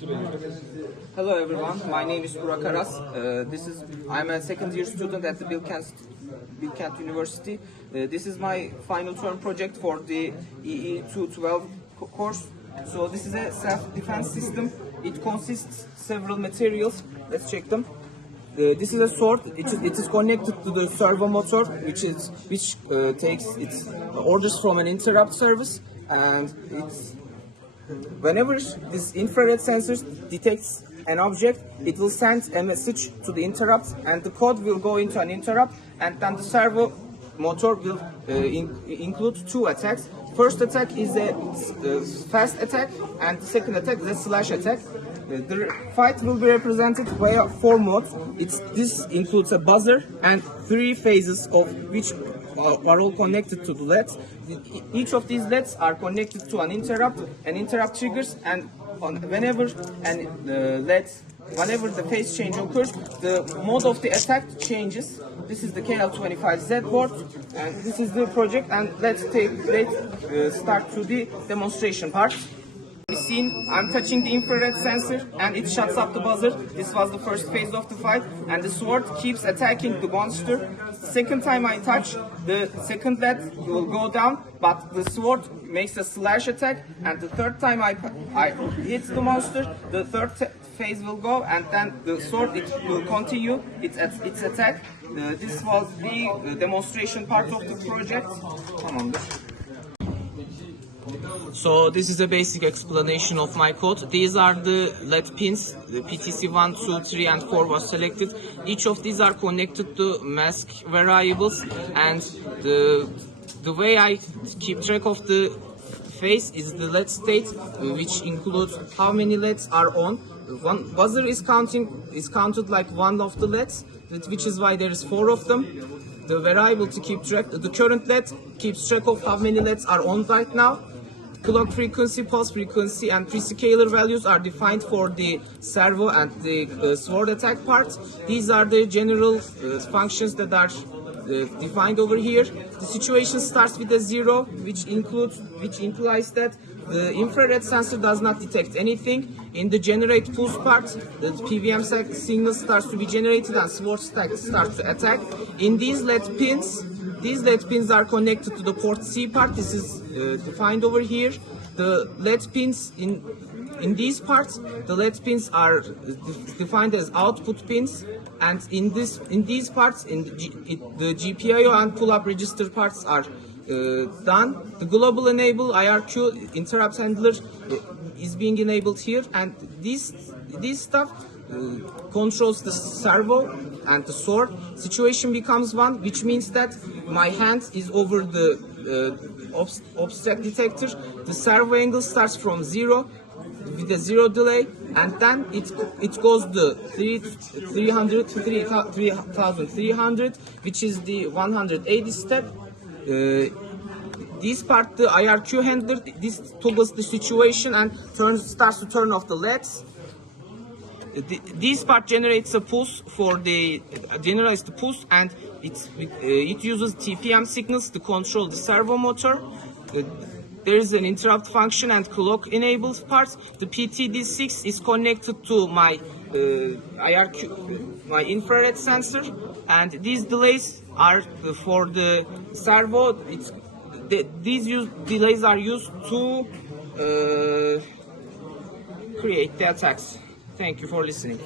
Hello everyone, my name is Burak Aras. I'm a second year student at the Bilkent University. This is my final term project for the EEE-212 course. So this is a self-defense system. It consists several materials. Let's check them. This is a sword. It is connected to the servo motor, which takes its orders from an interrupt service, and whenever this infrared sensor detects an object, it will send a message to the interrupt, and the code will go into an interrupt, and then the servo motor will include two attacks. First attack is a fast attack, and the second attack is a slash attack. The fight will be represented via four modes. This includes a buzzer and three phases of which are all connected to the LEDs. Each of these LEDs are connected to an interrupt. An interrupt triggers, and whenever the phase change occurs, the mode of the attack changes. This is the KL25Z board, and this is the project. And let's start to the demonstration part. I'm touching the infrared sensor and it shuts up the buzzer. This was the first phase of the fight, and the sword keeps attacking the monster. Second time I touch, the second LED will go down, but the sword makes a slash attack, and the third time I hit the monster, the third phase will go, and then the sword will continue its attack. This was the demonstration part of the project. So this is a basic explanation of my code. These are the LED pins. The PTC 1, 2, 3 and 4 was selected. Each of these are connected to mask variables, and the way I keep track of the phase is the LED state, which includes how many LEDs are on. One buzzer is counted like one of the LEDs, which is why there is four of them. The variable to keep track, the current LED keeps track of how many LEDs are on right now. Clock frequency, pulse frequency, and prescaler values are defined for the servo and the sword attack part. These are the general functions that are defined over here. The situation starts with a 0, which implies that the infrared sensor does not detect anything. In the generate pulse part, the PWM signal starts to be generated and sword starts to attack. In these LED pins are connected to the port C part. This is defined over here. The LED pins in these parts, the LED pins are defined as output pins, and in these parts, the GPIO and pull-up register parts are done. The global enable IRQ interrupt handler is being enabled here, and this stuff controls the servo and the sword. Situation becomes 1, which means that my hand is over the obstacle detector. The servo angle starts from 0 with a 0 delay, and then it goes the 3300, which is the 180 step. This part, the IRQ handler, this toggles the situation and starts to turn off the LEDs. This part generates a pulse generates the pulse, and it uses TPM signals to control the servo motor. There is an interrupt function and clock enabled parts. The PTD6 is connected to my IRQ, my infrared sensor, and these delays are for the servo. These delays are used to create the attacks. Thank you for listening.